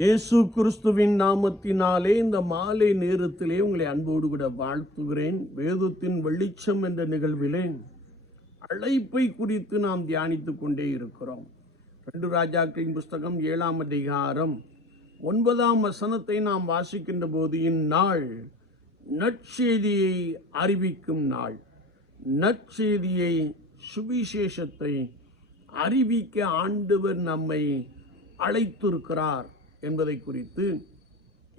இயேசு கிறிஸ்துவின் நாமத்தினாலே இந்த மாலை நேரத்திலே உங்களை அன்போடு கூட வாழ்த்துகிறேன். வேதத்தின் வெளிச்சம் என்ற நிகழ்விலே அழைப்பை குறித்து நாம் தியானித்து கொண்டே இருக்கிறோம். ரெண்டு ராஜாக்களின் புஸ்தகம் ஏழாம் அதிகாரம் ஒன்பதாம் வசனத்தை நாம் வாசிக்கின்ற போது இந்நாள் நற்செய்தியை அறிவிக்கும் நாள். நற்செய்தியை சுவிசேஷத்தை அறிவிக்க ஆண்டவர் நம்மை அழைத்திருக்கிறார். என்பதை குறித்து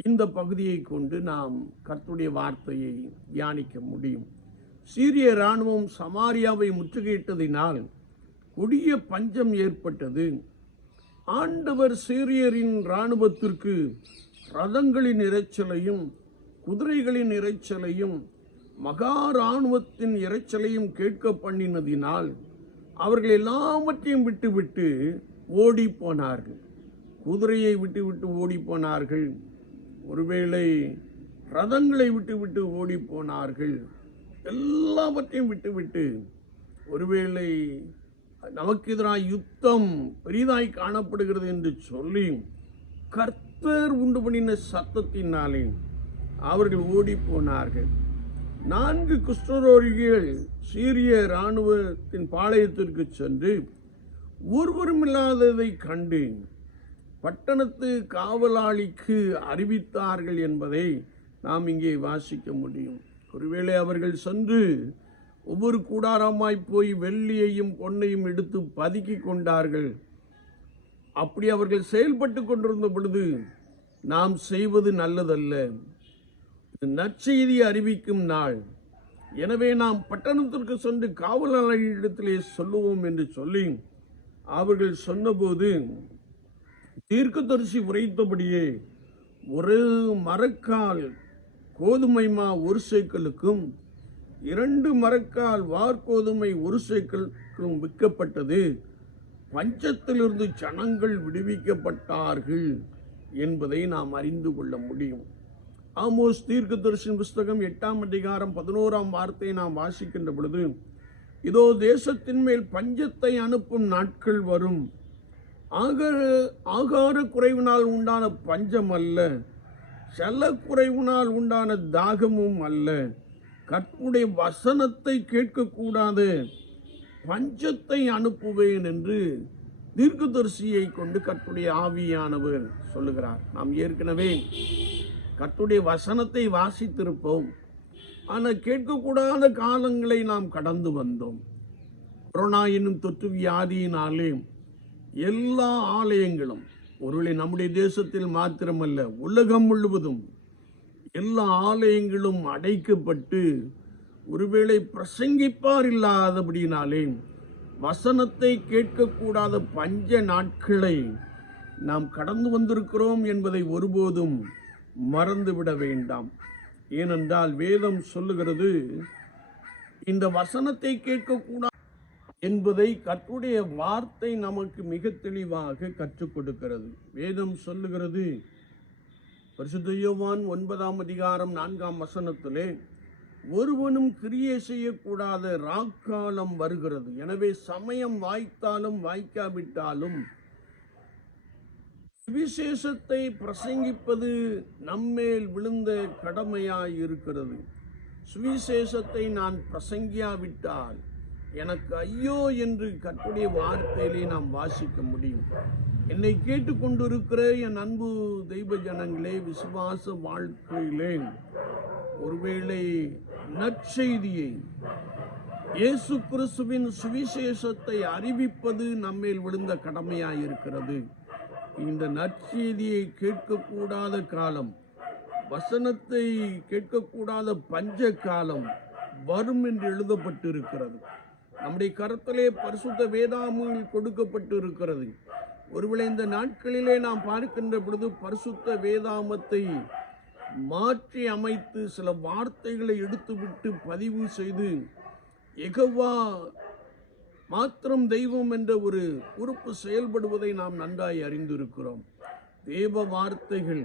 இந்த பகுதியை கொண்டு நாம் கர்த்துடைய வார்த்தையை தியானிக்க முடியும். சீரிய இராணுவம் சமாரியாவை முற்றுகையிட்டதினால் கொடிய பஞ்சம் ஏற்பட்டது. ஆண்டவர் சீரியரின் இராணுவத்திற்கு ரதங்களின் இரைச்சலையும் குதிரைகளின் இரைச்சலையும் மகா இராணுவத்தின் இரைச்சலையும் கேட்க பண்ணினதினால் அவர்கள் எல்லாவற்றையும் விட்டுவிட்டு ஓடி போனார்கள். குதிரையை விட்டுவிட்டு ஓடி போனார்கள் ஒருவேளை ரதங்களை விட்டுவிட்டு ஓடி போனார்கள் எல்லாவற்றையும் விட்டுவிட்டு ஒருவேளை நமக்கு எதிராக யுத்தம் பெரிதாய் காணப்படுகிறது என்று சொல்லி கர்த்தர் உண்டு பண்ணின சத்தத்தினாலே அவர்கள் ஓடி போனார்கள் நான்கு குஷ்டரோகிகள் சீரிய இராணுவத்தின் பாளையத்திற்கு சென்று ஒருவரும் இல்லாததை கண்டு பட்டணத்து காவலாளிக்கு அறிவித்தார்கள் என்பதை நாம் இங்கே வாசிக்க முடியும். ஒருவேளை அவர்கள் சென்று ஒவ்வொரு கூடாரமாய் போய் வெள்ளியையும் பொன்னையும் எடுத்து பதுக்கி கொண்டார்கள். அப்படி அவர்கள் செயல்பட்டு கொண்டிருந்த பொழுது நாம் செய்வது நல்லதல்ல. நற்செய்தி அறிவிக்கும் நாள். எனவே நாம் பட்டணத்திற்கு சென்று காவலாளர்களிடத்திலே சொல்லுவோம் என்று சொல்லி அவர்கள் சொன்னபோது தீர்க்கதரிசி உரைத்தபடியே ஒரு மரக்கால் கோதுமை மா ஒரு சேக்கலுக்கும் இரண்டு மரக்கால் வார்கோதுமை ஒரு சேக்கலுக்கும் விற்கப்பட்டது. பஞ்சத்திலிருந்து ஜனங்கள் விடுவிக்கப்பட்டார்கள் என்பதை நாம் அறிந்து கொள்ள முடியும். ஆமோஸ் தீர்க்கதரிசன புஸ்தகம் எட்டாம் அதிகாரம் பதினோராம் வார்த்தையை நாம் வாசிக்கின்ற பொழுது இதோ தேசத்தின் மேல் பஞ்சத்தை அனுப்பும் நாட்கள் வரும். ஆகார ஆகார குறைவினால் உண்டான பஞ்சம் அல்ல. செல்லக்குறைவினால் உண்டான தாகமும் அல்ல. கற்புடைய வசனத்தை கேட்கக்கூடாது. பஞ்சத்தை அனுப்புவேன் என்று தீர்க்கதரிசியை கொண்டு கற்புடைய ஆவியானவர் சொல்லுகிறார். நாம் ஏற்கனவே கற்றுடைய வசனத்தை வாசித்திருப்போம். ஆனால் கேட்கக்கூடாத காலங்களை நாம் கடந்து வந்தோம். கொரோனா என்னும் தொற்று வியாதியினாலே எல்லா ஆலயங்களும் ஒருவேளை நம்முடைய தேசத்தில் மாத்திரமல்ல உலகம் முழுவதும் எல்லா ஆலயங்களும் அடைக்கப்பட்டு ஒருவேளை பிரசங்கிப்பார் இல்லாதபடினாலே வசனத்தை கேட்கக்கூடாத பஞ்ச நாட்களை நாம் கடந்து வந்திருக்கிறோம் என்பதை ஒருபோதும் மறந்துவிட வேண்டாம். ஏனென்றால் வேதம் சொல்லுகிறது இந்த வசனத்தை கேட்கக்கூடாது என்பதை கற்றுடைய வார்த்தை நமக்கு மிக தெளிவாக கற்றுக் கொடுக்கிறது. வேதம் சொல்லுகிறது பரிசுத்த யோவான் ஒன்பதாம் அதிகாரம் நான்காம் வசனத்திலே ஒருவனும் கிரியை செய்யக்கூடாத ராக்காலம் வருகிறது. எனவே சமயம் வாய்த்தாலும் வாய்க்காவிட்டாலும் சுவிசேஷத்தை பிரசங்கிப்பது நம்மேல் விழுந்த கடமையாய் இருக்கிறது சுவிசேஷத்தை நான் பிரசங்கியாவிட்டால் எனக்கு ஐயோ என்று கற்புடைய வார்த்தையிலே நாம் வாசிக்க முடியும். என்னை கேட்டுக்கொண்டிருக்கிற என் அன்பு தெய்வ ஜனங்களே விசுவாச வாழ்க்கையிலே ஒருவேளை நற்செய்தியை இயேசு கிறிஸ்துவின் சுவிசேஷத்தை அறிவிப்பது நம்மேல் விழுந்த கடமையாக இருக்கிறது இந்த நற்செய்தியை கேட்கக்கூடாத காலம் வசனத்தை கேட்கக்கூடாத பஞ்ச காலம் வரும் என்று எழுதப்பட்டிருக்கிறது. நம்முடைய கருத்திலே பரிசுத்த வேதாமில் கொடுக்கப்பட்டு இருக்கிறது ஒருவேளை இந்த நாட்களிலே நாம் பார்க்கின்ற பொழுது பரிசுத்த வேதாமத்தை மாற்றி அமைத்து சில வார்த்தைகளை எடுத்துவிட்டு பதிவு செய்து எகவா மாத்திரம் தெய்வம் என்ற ஒரு உறுப்பு செயல்படுவதை நாம் நன்றாய் அறிந்திருக்கிறோம். தேவ வார்த்தைகள்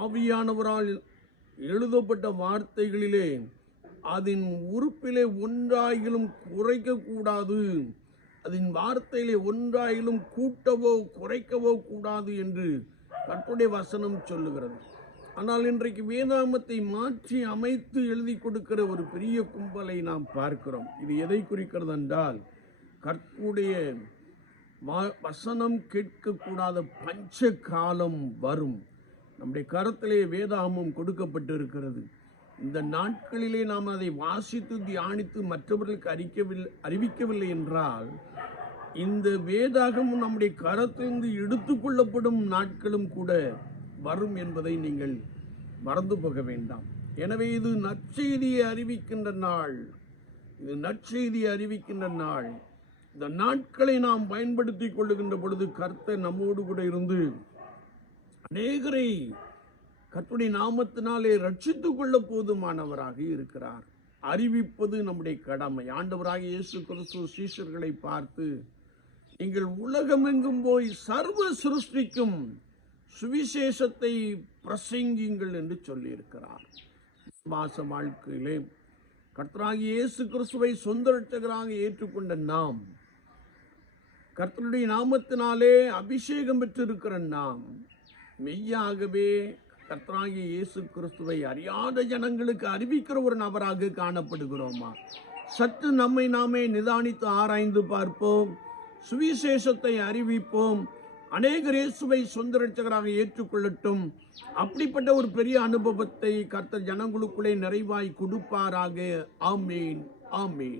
ஆவியானவரால் எழுதப்பட்ட வார்த்தைகளிலே அதன் உறுப்பிலே ஒன்றாயிலும் குறைக்கக்கூடாது. அதன் வார்த்தையிலே ஒன்றாயிலும் கூட்டவோ குறைக்கவோ கூடாது என்று கற்புடைய வசனம் சொல்லுகிறது. ஆனால் இன்றைக்கு வேதாமத்தை மாற்றி அமைத்து எழுதி கொடுக்கிற ஒரு பெரிய கும்பலை நாம் பார்க்கிறோம். இது எதை குறிக்கிறது என்றால் கற்புடைய வா- வசனம் கேட்கக்கூடாத பஞ்ச காலம் வரும். நம்முடைய கரத்திலே வேதாமம் கொடுக்கப்பட்டிருக்கிறது. இந்த நாட்களிலே நாம் அதை வாசித்து தியானித்து மற்றவர்களுக்கு அறிக்கவில்லை அறிவிக்கவில்லை என்றால் இந்த வேதாகமும் நம்முடைய கரத்திலிருந்து எடுத்துக்கொள்ளப்படும் நாட்களும் கூட வரும் என்பதை நீங்கள் மறந்து போக வேண்டாம். எனவே இது நற்செய்தியை அறிவிக்கின்ற நாள். இது நற்செய்தியை அறிவிக்கின்ற நாள். இந்த நாட்களை நாம் பயன்படுத்தி கொள்ளுகின்ற பொழுது கர்த்தர் நம்மோடு கூட இருந்து அநேகரை கர்த்துடைய நாமத்தினாலே ரட்சித்து கொள்ள போதுமானவராக இருக்கிறார். அறிவிப்பது நம்முடைய கடமை. ஆண்டவராக இயேசு கிறிஸ்து சீஷர்களை பார்த்து நீங்கள் உலகமெங்கும் போய் சர்வ சிருஷ்டிக்கும் சுவிசேஷத்தை பிரசங்கிங்கள் என்று சொல்லியிருக்கிறார். விசுவாச வாழ்க்கையிலே கர்த்தராகி இயேசு கிறிஸ்துவை சொந்த ரட்சகராக ஏற்றுக்கொண்ட நாம் கர்த்தருடைய நாமத்தினாலே அபிஷேகம் பெற்றிருக்கிற நாம் மெய்யாகவே கர்த்தராகிய இயேசு கிறிஸ்துவை அறியாத ஜனங்களுக்கு அறிவிக்கிற ஒரு நபராக காணப்படுகிறோமா? சற்று நம்மை நாமே நிதானித்து ஆராய்ந்து பார்ப்போம். சுவிசேஷத்தை அறிவிப்போம். அநேகர் இயேசுவை சொந்த ரட்சகராக ஏற்றுக்கொள்ளட்டும். அப்படிப்பட்ட ஒரு பெரிய அனுபவத்தை கர்த்தர் ஜனங்களுக்குள்ளே நிறைவாய் கொடுப்பாராக. ஆமீன். ஆமீன்.